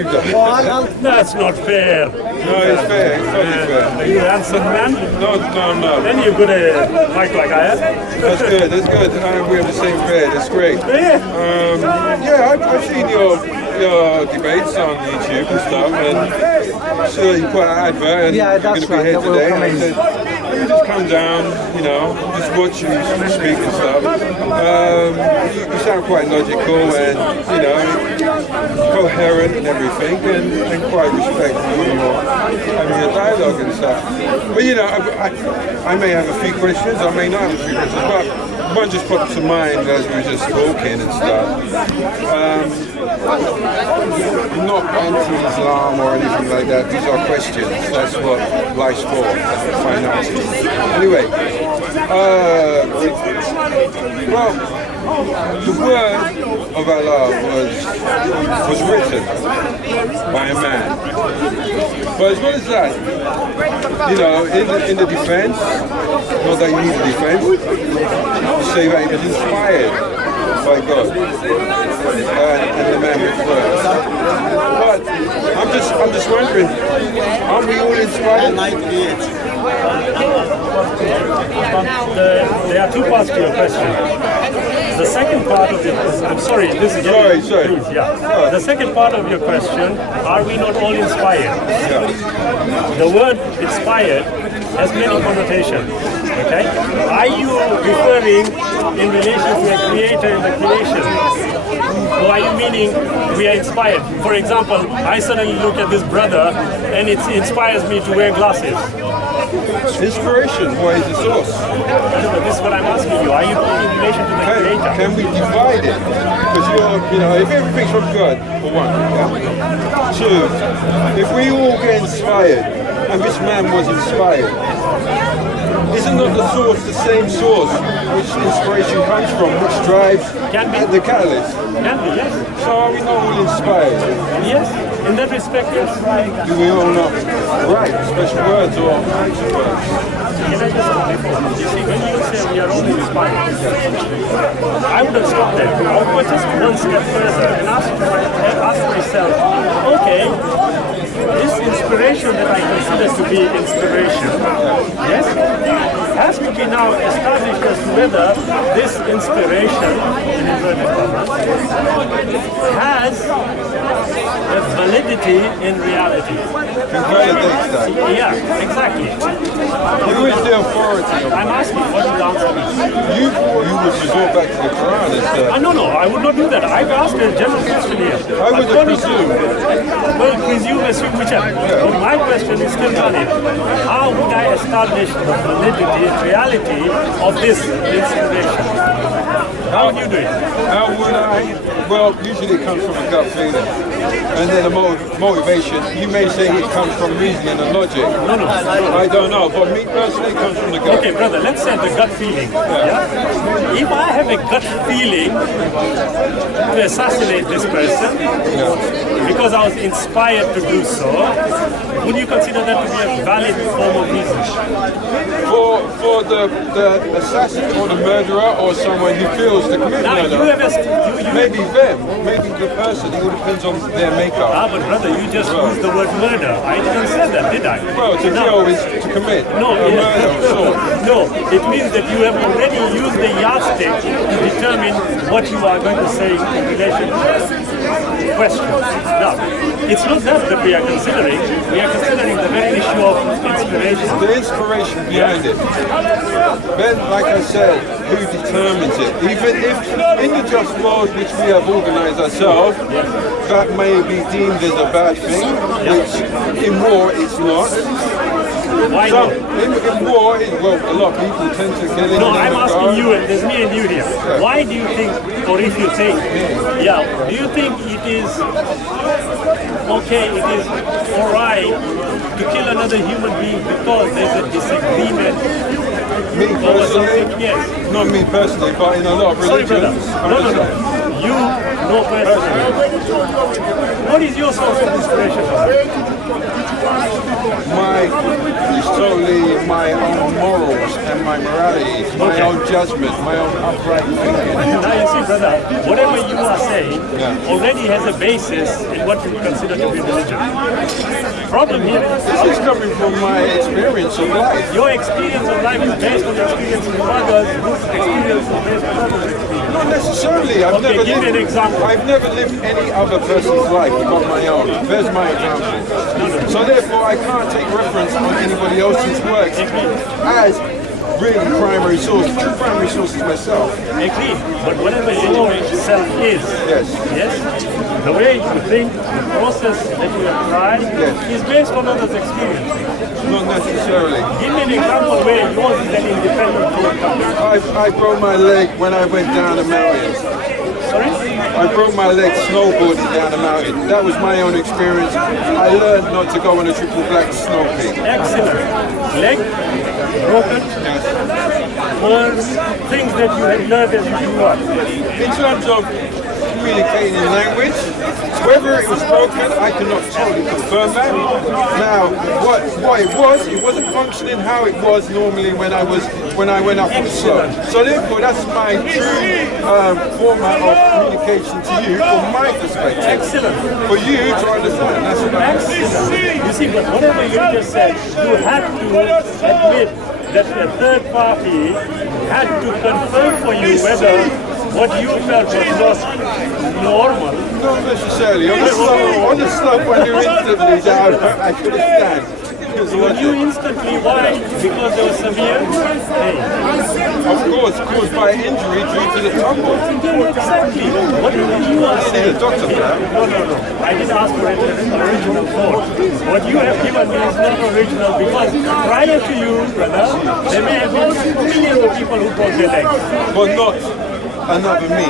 you've done. That's not fair. No, it's fair. It's totally fair. Are you a handsome man? No. Then you're good at fight like I am. That's good. That's good. We have the same fair. That's great. Yeah. I've seen your debates on YouTube and stuff, and so you put an advert, and Yeah, that's you're right, going to that be will here come today. in. And I said, you just come down, just watch you speak and stuff. You sound quite logical and, coherent and everything, and quite respectful when you're having a dialogue and stuff. But, I may have a few questions, I may not have a few questions, but one just popped to mind as we were just talking and stuff. I'm not anti-Islam or anything like that. These are questions. That's what life's for. Find out. Anyway, the word of Allah was written by a man. But as well as that, in the defense, not that you need a defense, you say that it was inspired by God and the man with words. But I'm just wondering, aren't we all inspired? There are two parts to your question. The second part of it, I'm sorry, this is Sorry. yeah. The second part of your question, are we not all inspired? Yeah. The word inspired has many connotations. Okay? Are you referring in relation to a creator in the creation? Or are you meaning we are inspired? For example, I suddenly look at this brother and it inspires me to wear glasses. Inspiration, what is the source? This is what I'm asking you. Are you in relation to the creator? Can we divide it? Because if everything's from God, for one. Yeah? Two, if we all get inspired, and this man was inspired, isn't not the source the same source which inspiration comes from, which drives the catalyst? Can be, yes. So are we not all inspired? Yes, in that respect, yes. Do we all not write special words or words? Can I just you see, when you say we are all inspired, I would have stopped there. I would go just one step further and ask myself, okay, this inspiration that I consider to be inspiration, yes, has to be now established as to whether this inspiration, in inverted commas, has a validity in reality. Validates that. Yeah, exactly. Who is the authority? I'm asking, what is the answer? You would resort back to the Quran as the... No, I would not do that. I've asked a general question here. I would presume. Well, presume, assume, whichever. But my question is still valid. How would I establish the validity, reality of this inspiration? How would you do it? How would I? Well, usually it comes from a gut feeling. And then a motivation. You may say it comes from reasoning and logic. No. I don't know, but me personally it comes from the gut. Okay, brother, let's say the gut feeling. Yeah? If I have a gut feeling to assassinate this person, because I was inspired to do so, would you consider that to be a valid form of reason? For the assassin or the murderer or someone who feels to commit Now, murder, maybe them, maybe the person, it all depends on their makeup. But brother, you just used the word murder. I didn't say that, did I? Well, to kill is to commit a murder of sorts. No, it means that you have already used the yardstick to determine what you are going to say in relation to the question. Now, it's not that we are considering. We are considering the very issue of inspiration. The inspiration behind it. Then, like I said, who determines it? Even if in the just world which we have organized ourselves, that may be deemed as a bad thing, which in war it's not. Why So, not? in war, a lot of people tend to kill in No, the I'm name of asking God. you, and there's me and you here. Why do you think, or if you think, do you think it is okay, it is alright to kill another human being because there's a disagreement? Me personally, Yes. not me personally, but in a lot of Sorry, brother. religions. No. You No, personally. What is your source of inspiration? It's totally my own morals and my morality, my own judgment, my own upright thinking. Now you see, brother, whatever you are saying already has a basis in what you consider to be religion. Problem here is This is coming from my experience of life. your experience of life is based on the experience of others, whose experience is based on others' experience. Not necessarily. Okay, give me an example. I've never lived any other person's life but my own. There's my example. So therefore, I can't take reference on anybody else's works as really primary source. True primary source is myself. Agree, but whatever your self is, yes, the way you think, the process that you apply is based on others' experience. Not necessarily. Give me an example where yours is an independent thought. I broke my leg when I went down a mountain. Sorry? I broke my leg snowboarding down a mountain. That was my own experience. I learned not to go on a triple black snow peak. Excellent. Leg broken. Yes. Words, things that you had learned as you grew up. In terms of communicating in language, whether it was broken, I cannot totally confirm that. Now, what it wasn't functioning how it was normally when I went up on the slope. So therefore, that's my true format of communication to you from my perspective. Excellent. For you to understand, that's what I'm Excellent. You see, but whatever you just said, you had to admit that a third party had to confirm for you whether what you felt was not normal. Not necessarily. On the slope, I knew instantly that I couldn't stand. You knew instantly why? Because there was severe pain. Of course, caused by injury due to the tumble. Exactly. Whatever you are See saying. the doctor for that. No. I didn't ask for an original thought. What you have given me is not original because prior to you, brother, there may have been millions of people who broke their legs. But not another me.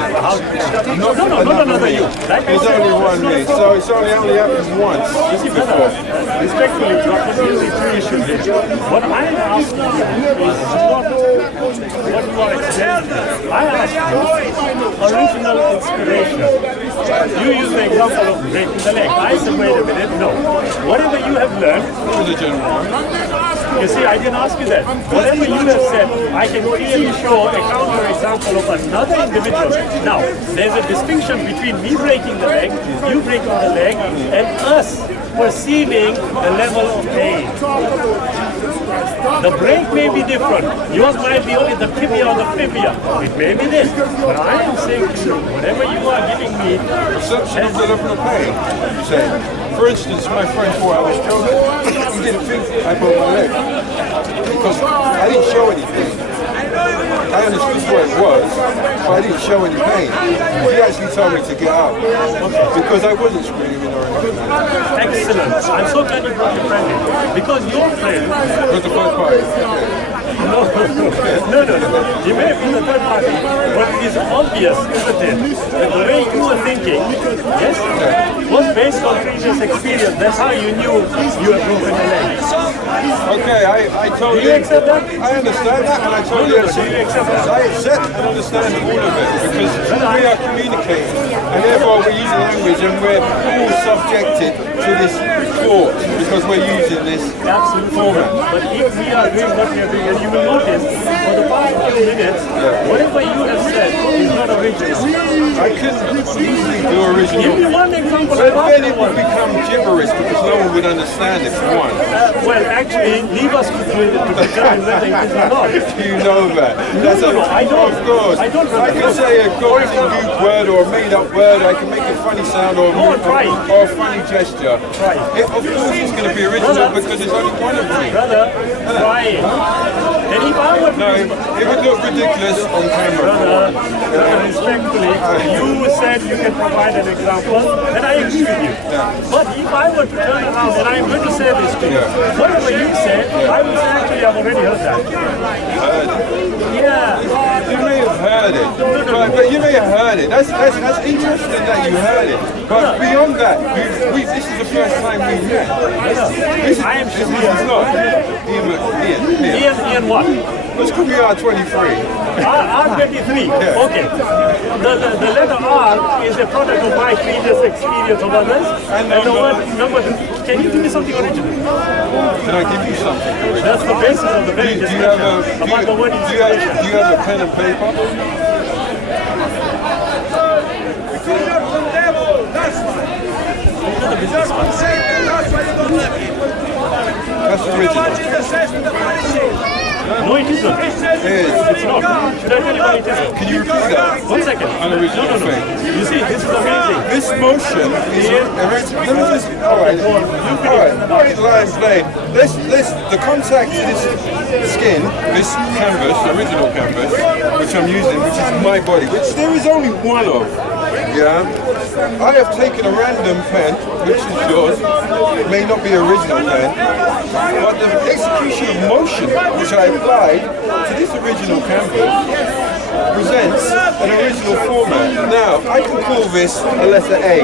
Not another you. There's only one me. So it's only happened once. You see, brother, respectfully, you are completely two issues here. What I am asking you is not what you are explaining. I ask you original inspiration. You use the example of breaking the leg. I said, wait a minute, no. Whatever you have learned, It was a general one. you see, I didn't ask you that. Whatever you have said, I can clearly show a counter example of another individual. Now, there's a distinction between me breaking the leg, you breaking the leg, and us perceiving the level of pain. The break may be different. Yours might be only the tibia or the fibia. It may be this. But I am saying to you, whatever you are giving me, Perception of the level of pain, you say. For instance, my friend thought I was choking. He didn't think I broke my leg. Because I didn't show anything. I understood what it was, but I didn't show any pain. He actually told me to get up. Because I wasn't screaming or anything. excellent. I'm so glad you brought your friend in. Because your friend With the first party. No. You may have been the third party, but it is obvious, isn't it, that the way you were thinking, yes, was based on previous experience. That's how you knew you had broken your leg. Okay, I totally... Do you accept that? I understand that, and I totally Do accept you it. accept that? I accept and understand all of it, because we are communicating, and therefore we're using language, and we're all subjected to this thought, because we're using this format. But if we are doing what we are doing, and you will notice, for the past 20 minutes, whatever you have said is not original. I couldn't easily do original. Give me one example But of then it would one. become gibberish, because no one would understand it, for one. Well, actually, leave us to determine whether it is or not. You know that. That's No, I don't. Of course. I don't. I can say a gobbledygook word or a made-up word. I can make a funny sound or Go on, try it. or a funny gesture. Try it. Of course, it's going to be original Brother. because there's only one of me. Brother, try it. And if I were to No, it would look ridiculous on camera. Brother, respectfully, you said you can provide an example, and I agree with you. But if I were to turn around, and I'm going to say this to you, whatever you said, I would say, actually, I've already heard that. Yeah, You may have heard it, but you may have heard it. That's interesting that you heard it. But beyond that, this is the first time we've met. I am sure. This is not Ian what? Let's call me R23. R23. Yeah. Okay. The letter R is a product of my previous experience of others. And the word number. Can you give me something original? Can I give you something? That's the basis of the very discussion about the word inspiration. Do you have a pen and paper? That's original. No, it isn't. It is. It's not. Should I tell you why it isn't? Can you repeat that? 1 second. Unoriginal thing. You see, this is amazing. This motion is original. Let me just. Alright, line plain. The contact to this skin, this canvas, original canvas, which I'm using, which is my body, which there is only one of. Yeah, I have taken a random pen, which is yours, may not be original pen, but the execution of motion which I applied to this original canvas presents an original format. Now, I can call this a letter A,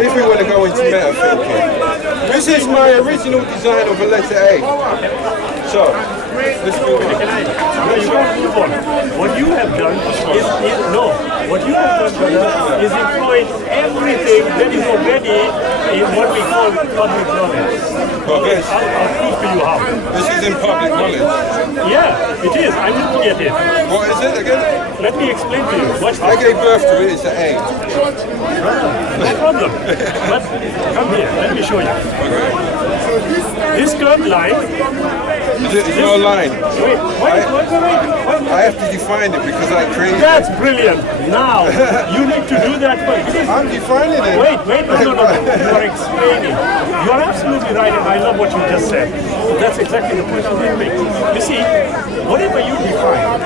if we want to go into meta thinking. This is my original design of a letter A. So, let's move on. No, you can't move on. What you have done what you have done, brother, is employed everything that is already in what we call public knowledge. Okay. I'll prove to you how. This is in public knowledge. Yeah, it is. I'm looking at it. What is it again? Let me explain to you. Watch I this. gave birth to it, it's an A. No problem. But come here. Let me show you. This curved line. It's no line. Wait. I have to define it because I created it. That's brilliant. Now you need to do that first. I'm defining it. Wait, no. You are explaining. You are absolutely right, and I love what you just said. That's exactly the point I'm going to make. You see, whatever you define,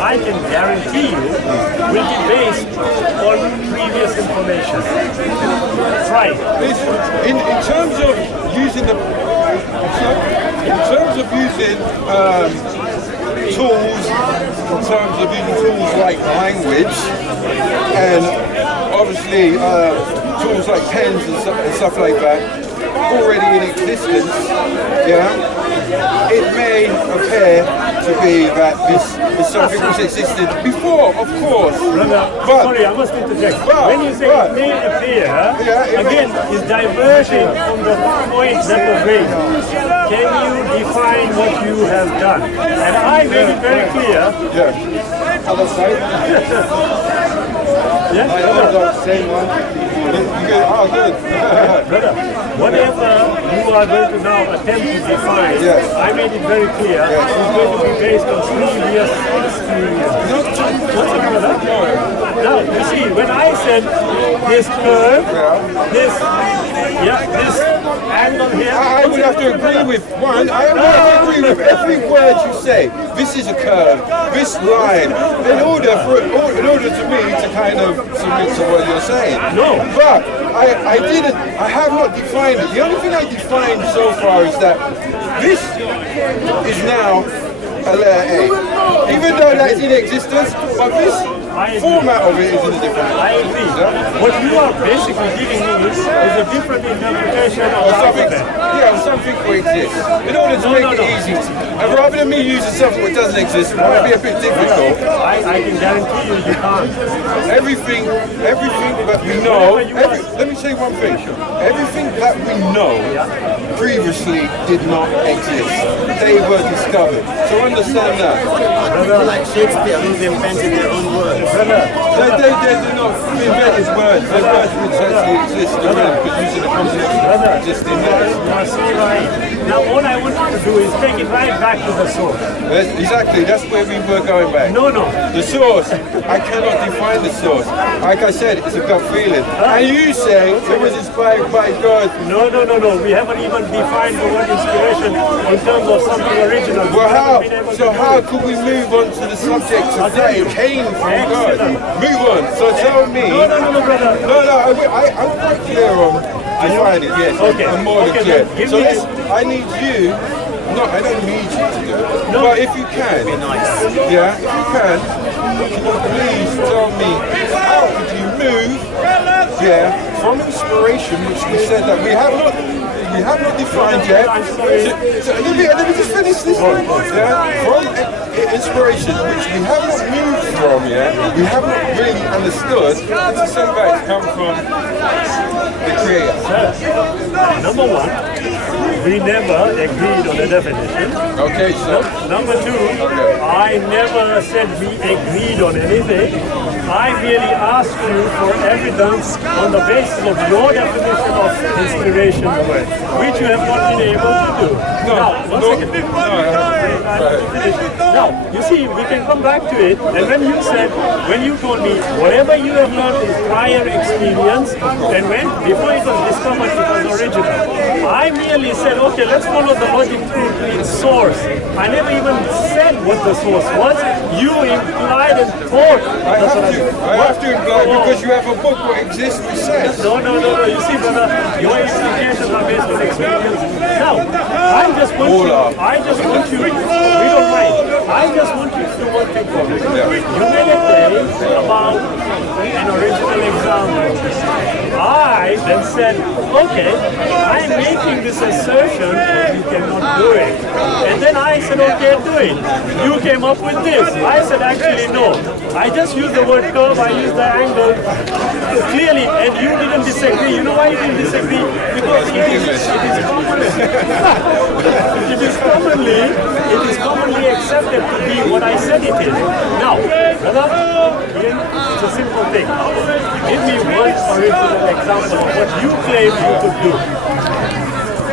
I can guarantee you will be based on previous information. Try. In terms of using tools, in terms of using tools like language, and obviously tools like pens and stuff like that, already in existence, yeah, it may appear to be that this is something which existed before, of course. But, sorry, I must interject. But, when you say it may appear, again, is diverting from the point that was raised. Can you define what you have done? And I made it very clear. yeah. Other side? Yes, Same one. Oh, good. brother, whatever you are going to now attempt to define, Yes. I made it very clear, it's going to be based on previous experience. What's up, brother? Now, you see, when I said this curve, this angle here, I would have to agree with one. I would have to agree with every word you say. This is a curve, this line, in order to me to kind of submit to what you're saying. No. But I have not defined it. The only thing I defined so far is that this is now a letter A. Even though that is in existence, but this format of it is in a different. I agree. What you are basically giving me is a different interpretation of the Something, alphabet. yeah, something will exist. In order to make it easy, and rather than me using something that doesn't exist, it might be a bit difficult. I can guarantee you can't. Everything that we know, let me say one thing. Everything that we know previously did not exist. They were discovered. So understand that. Brother, like Shakespeare, who's invented their own words. Brother, They did not invent his words. Their words which actually exist already, because using the combination that exists in there. you are so right. Now what I want you to do is take it right back to the source. Exactly, that's where we were going back. No. The source, I cannot define the source. Like I said, it's a gut feeling. And you say it was inspired by God. No. We haven't even defined the word inspiration in terms of something original. Well, how could we move on to the subject of that? It came from God. Move on. So tell me. No, brother. I'm quite clear on defining, yes. Okay. I'm more than Okay, clear. then give So me I need you No, I don't need you to do it. But if you can, yeah, if you can you please tell me how could you move, yeah, from inspiration, which we said that we have not defined yet. Let me just finish this one. Yeah, from inspiration, which we have not moved from yet, we have not really understood. To say that it's come from the Creator. Number one, we never agreed on the definition. Okay, so Number two, I never said we agreed on anything. I merely asked you for evidence on the basis of your definition of inspiration word, which you have not been able to do. Now, one second. Now, you see, we can come back to it. And when you told me whatever you have learned is prior experience, and before it was discovered, it was original. I merely said, okay, let's follow the logic through to its source. I never even said what the source was. You implied and thought. I have to imply because you have a book what exists which says. No. You see, brother, your implications are based on experience. Now, I just want you, we don't mind. I just want you to do one thing for me. You made a claim about an original example. I then said, okay, I'm making this assertion, you cannot do it. And then I said, okay, do it. You came up with this. I said, actually, no. I just used the word curve, I used the angle clearly, and you didn't disagree. You know why you didn't disagree? Because it is commonly accepted to be what I said it is. Now, brother, it's a simple thing. Give me one original example of what you claim you could do.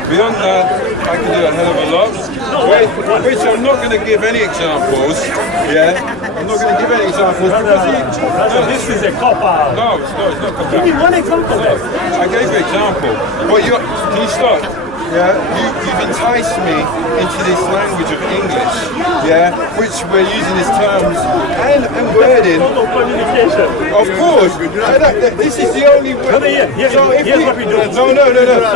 Beyond that, I can do a hell of a lot. Which I'm not going to give any examples. Yeah, I'm not going to give any examples because this is a cop-out. No, it's not cop-out. Give me one example then. I gave you an example. Well, can you stop? Yeah, you've enticed me into this language of English, yeah, which we're using as terms and wording. Communication. Of course, this is the only way. Here's what we do. No.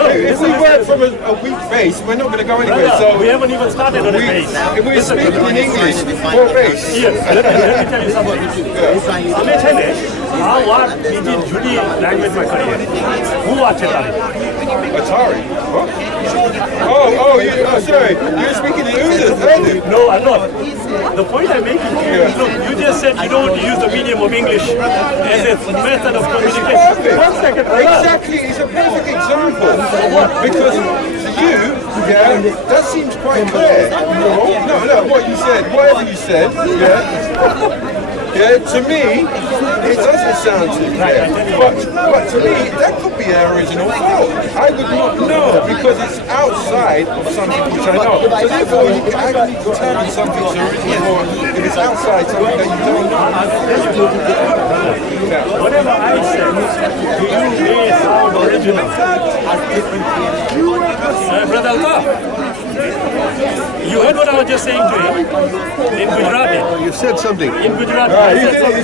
If we work from a weak base, we're not going to go anywhere. So we haven't even started on a base. If we're speaking in English, what base? Yes, let me tell you something. અમે છે ને આ વાત બીજી જુદી લેંગ્વેજમાં કરીએ. હું વાત છે તારી? Atari. What? Oh, sorry. You're speaking in Urdu. No, I'm not. The point I'm making to you is, look, you just said you don't want to use the medium of English as a method of communication. One second, exactly, it's a perfect example. Because to you, that seems quite clear. No, what you said, whatever you said, to me, it doesn't sound too clear. But to me, that could be an original thought. I would not know because it's outside of something which I know. So therefore, you can actually determine something's original if it's outside something that you don't know. Whatever I said, you may sound original. Brother Alta, you heard what I was just saying to him in Gujarati. You said something. In Gujarati, I said something.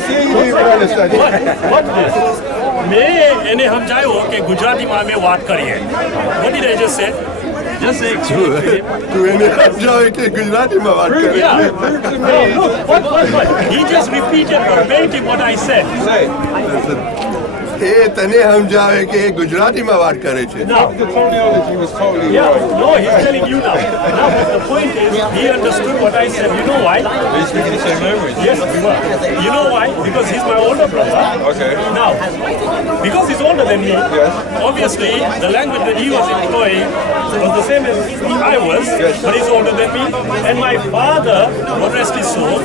What this? મેં એને સમજાયો કે ગુજરાતીમાં અમે વાત કરીએ. What did I just say? Just say તું એને સમજાવે કે ગુજરાતીમાં વાત કરે. Yeah. No, what? He just repeated verbatim what I said. Say. એ તને સમજાવે કે એ ગુજરાતીમાં વાત કરે છે. Now, The terminology was totally right. no, he's telling you now. Now, the point is, he understood what I said. You know why? Are you speaking the same language? Yes, we were. You know why? Because he's my older brother. Okay. Now, because he's older than me, obviously, the language that he was employing was the same as I was, but he's older than me. And my father, God rest his soul,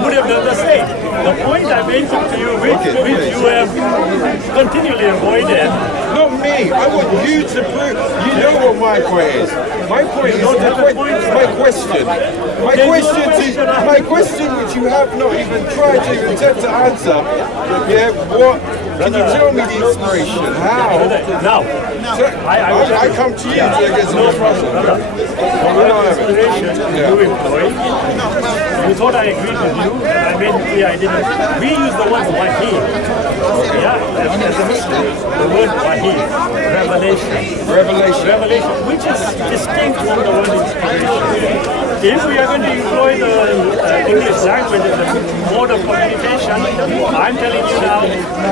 would have done the same. The point I made to you, which you have continually avoided. Not me. I want you to prove. You know what my point is. My point is my question. My question, which you have not even tried to attempt to answer. Yeah. What? Can you tell me the inspiration? How? Now, I come to you to get no problem. The word inspiration you employ, you thought I agreed with you, and I made it clear I didn't. We use the word wahi. Yeah, as a Muslim, the word wahi, revelation, which is distinct from the word inspiration. If we are going to employ the English language as a mode of communication, I'm telling you now,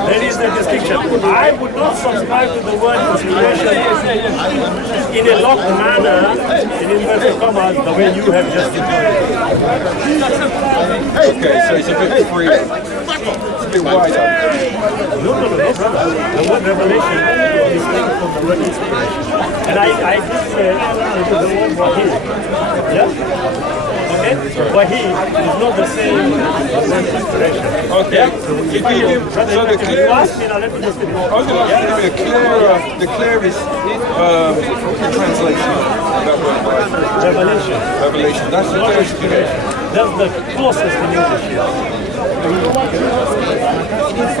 there is a distinction. I would not subscribe to the word inspiration in a locked manner, in inverted commas, the way you have just employed it. Okay, so it's a bit freer. It's a bit wider. No, brother. The word revelation is distinct from the word inspiration. And I did say the word wahi. Yeah? Okay? Wahi is not the same as inspiration. Okay. Yeah? So the You asked me now, let me just finish. I was going to give you the clearest translation of that word, right? Revelation. Revelation. That's the Not clearest. inspiration. That's the closest in English.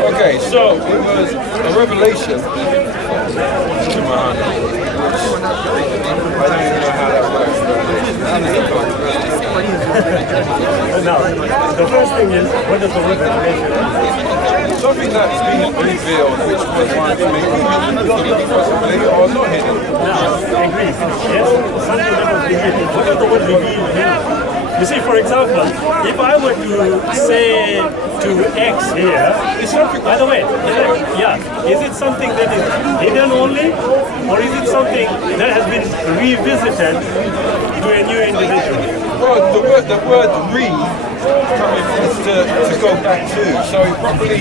Okay, so it was a revelation to Muhammad, which I don't even know how that works. Now, the first thing is, what does the word revelation mean? Something that's been revealed, which was once maybe possibly or not hidden. Now, I agree. Yes, something that was revealed. What does the word reveal mean? You see, for example, if I were to say to X here, It's something. by the way, is it something that is hidden only, or is it something that has been revisited to a new individual? Well, the word re coming is to go back to, so it probably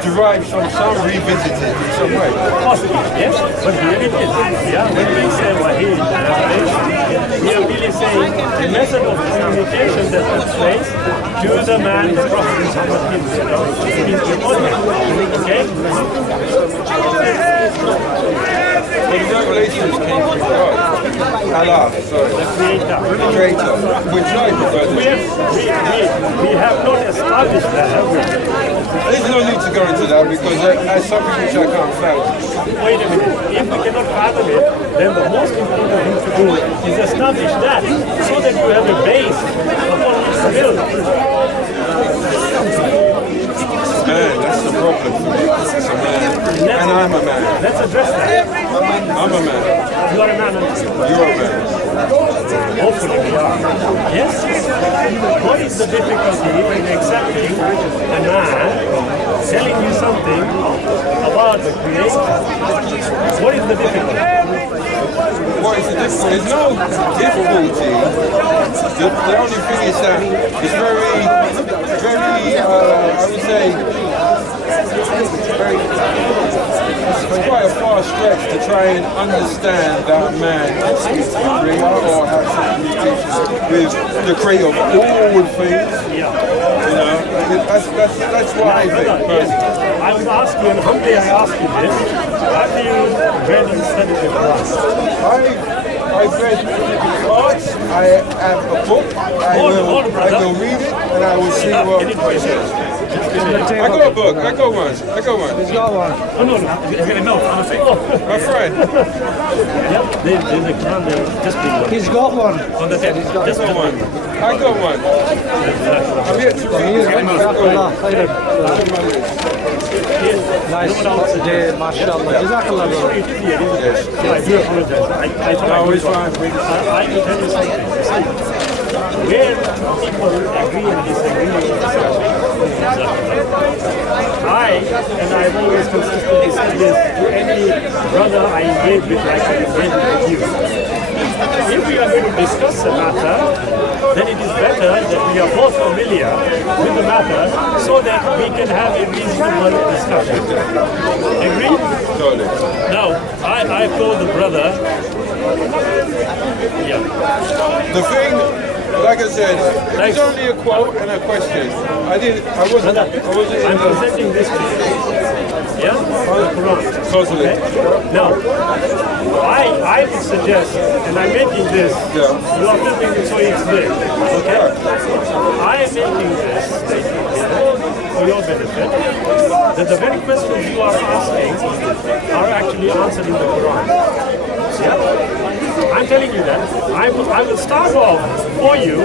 derives from some revisited in some way. Possibly, yes, but here it is. Yeah, when we say wahi, we are really saying the method of communication that took place to the man, the Prophet Muhammad himself, is before him. Okay? But the revelations came from God. Allah, sorry. The Creator. The Creator. Which I prefer to We have not established that, have we? There's no need to go into that because that's something which I can't fathom. Wait a minute. If we cannot fathom it, then the most important thing to do is establish that so that you have a base upon which to build. Man, that's the problem for me. It's a man. And I'm a man. Let's address that. I'm a man. You are a man, aren't you? You're a man. Hopefully we are. Yes? What is the difficulty in accepting a man telling you something about the Creator? What is the difficulty? What is the difference? There's no difficulty. The only thing is that it's very, I would say, it's quite a far stretch to try and understand that a man can speak to the Creator or have some communication with the Creator of all things. You know, that's what I think personally. I would ask you, and humbly I ask you this, have you read and studied the Quran? I've read parts, I have a book, I will read it, and I will see what... I got a book, I got one. He's got one. Oh, no, honestly. My friend. Yep, there's a Quran there, just been He's got one. on the table. Just got one. I got one. I'm yet to read it. Nice today, mashallah. Jazakallah. It is here, isn't it? Yeah, I do apologize. I thought No, I it's fine. I will tell you something. Where people agree and disagree with I've always consistently said this to any brother I engage with, like I engage with you. If we are going to discuss a matter, then it is better that we are both familiar with the matter so that we can have a reasonable discussion. Agree? Totally. Now, I told the brother, The thing, like I said, it's only a quote and a question. I wasn't I'm presenting this to you. Yeah? The Quran. Totally. Okay? Now, I would suggest, and I'm making this, you are flipping it so it's there. Okay? I am making this statement here for your benefit that the very questions you are asking are actually answered in the Quran. Yeah? I'm telling you that. I will start off for you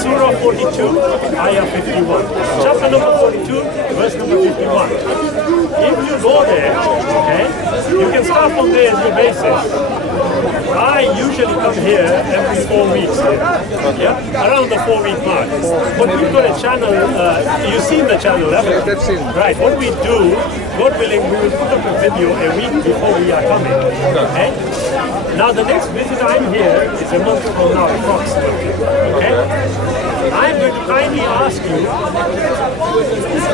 Surah 42, Ayah 51. Chapter number 42, verse number 51. If you go there, okay, you can start from there as your basis. I usually come here every 4 weeks here, yeah, around the 4-week mark. But we've got a channel, you've seen the channel, haven't you? That's it. Right, what we do, God willing, we will put up a video a week before we are coming, okay? Now the next visit I'm here is a month from now approximately, okay? I'm going to kindly ask you,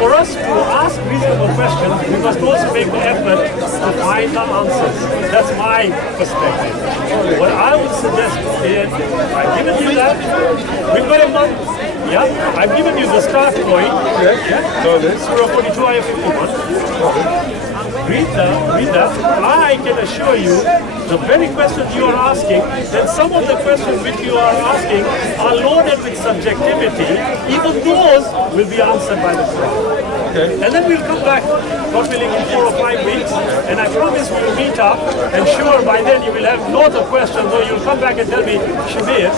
for us to ask reasonable questions, we must also make the effort to find the answers. That's my perspective. What I would suggest is, I've given you that, we've got a month, yeah? I've given you the start point, yeah? Surah 42, Ayah 51. Read that. I can assure you, the very questions you are asking, then some of the questions which you are asking are loaded with subjectivity. Even those will be answered by the Quran. Okay. And then we'll come back, God willing, in 4 or 5 weeks, and I promise we'll meet up, and sure, by then you will have loads of questions, or you'll come back and tell me, Shabir,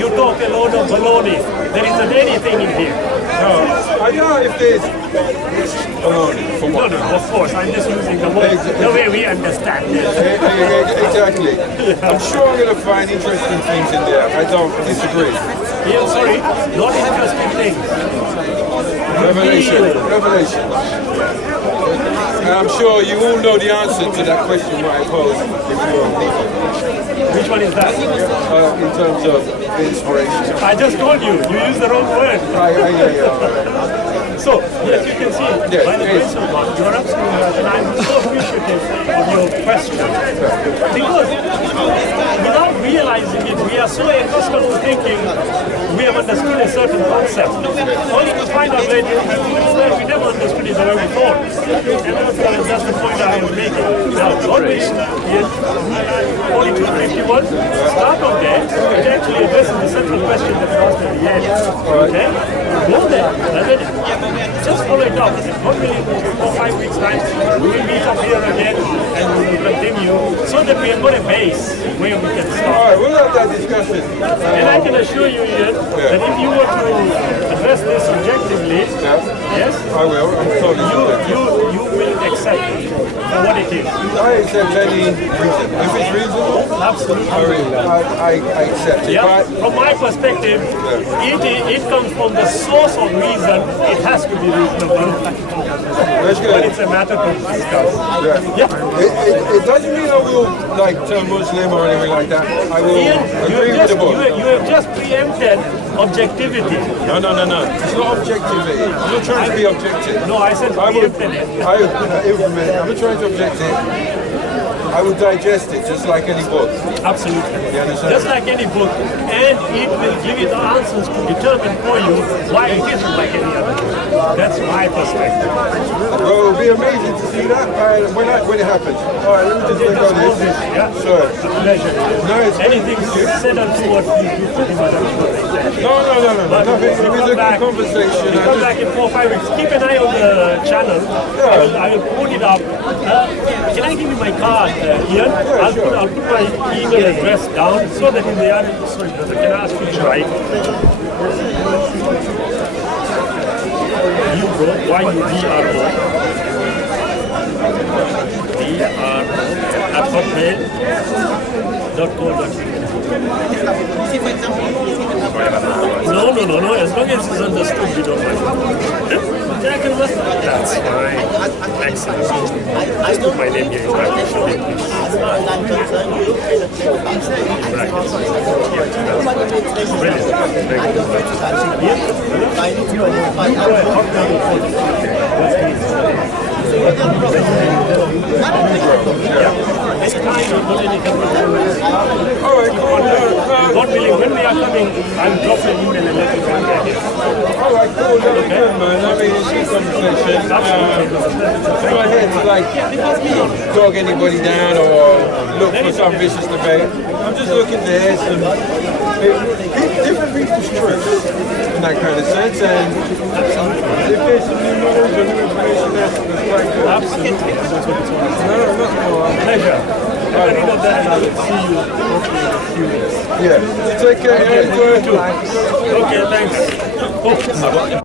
you talk a load of baloney. There isn't anything in here. No, I know if there's baloney. For No, what? no, of course, I'm just using the way we understand it. Exactly. I'm sure I'm going to find interesting things in there. I don't disagree. Yeah, sorry, not interesting things. Revelation. And I'm sure you all know the answer to that question what I posed before. Which one is that? In terms of inspiration. I just told you, you used the wrong word. So, yes, you can see, by the grace of God, you're absolutely right, and I'm so appreciative of your question. Because without realizing it, we are so accustomed to thinking we have understood a certain concept. Only to find out later that we never understood it the way we thought. And that's the point I am making. Now, God willing, in 4251, start from there, which actually addresses the central question that was asked at the end. Okay? Go there, and then just follow it up. God willing, 4 or 5 weeks' time, we will meet up here again and we will continue so that we have got a base where we can start. All right, we'll have that discussion. And I can assure you, Ian, that if you were to address this objectively, yes, I will. I'm totally sure. you will accept it for what it is. I accept any reason. If it's reasonable, Absolutely. I accept it. Yeah, But from my perspective, it comes from the source of reason. It has to be reasonable. that's But good. it's a matter to discuss. Yeah. It doesn't mean I will like turn Muslim or anything like that. I will Ian, agree with the book. you have just preempted objectivity. No. It's not objectivity. I'm not trying to be objective. No, I said preempted it. I'm not trying to object it. I would digest it just like any book. Absolutely. You understand? Just like any book, and it will give you the answers to determine for you why it isn't like any other book. That's my perspective. Well, it would be amazing to see that when it happens. All right, let me just Just look hold on this, this. yeah? Sure. A pleasure. No, it's Anything said untoward, please do pretty much untoward. No. But Nothing. It you was come a back, good conversation. you come back in 4 or 5 weeks. Keep an eye on the channel. I will put it up. Can I give you my card, Ian? I'll put my email address down so that in the end, sorry brother, can I ask you to write? Y-U-D-R-O at hotmail.co.uk. No. As long as it's understood, we don't mind. That's fine. Excellent. Just put my name here in brackets. Brilliant. All right, cool. God willing, when we are coming, I'll drop an email and let you know. All right, cool. That'd be good, man. I mean, it's a conversation. I'm not here to like dog anybody down or look for some vicious debate. I'm just looking to add some different people's tricks in that kind of sense, and if there's some new knowledge or new information that's quite good. Absolutely. That's what it's all about. No. Pleasure. I need of that, and I will see you hopefully in a few minutes. Yeah. You take care. Okay, thanks. Oh.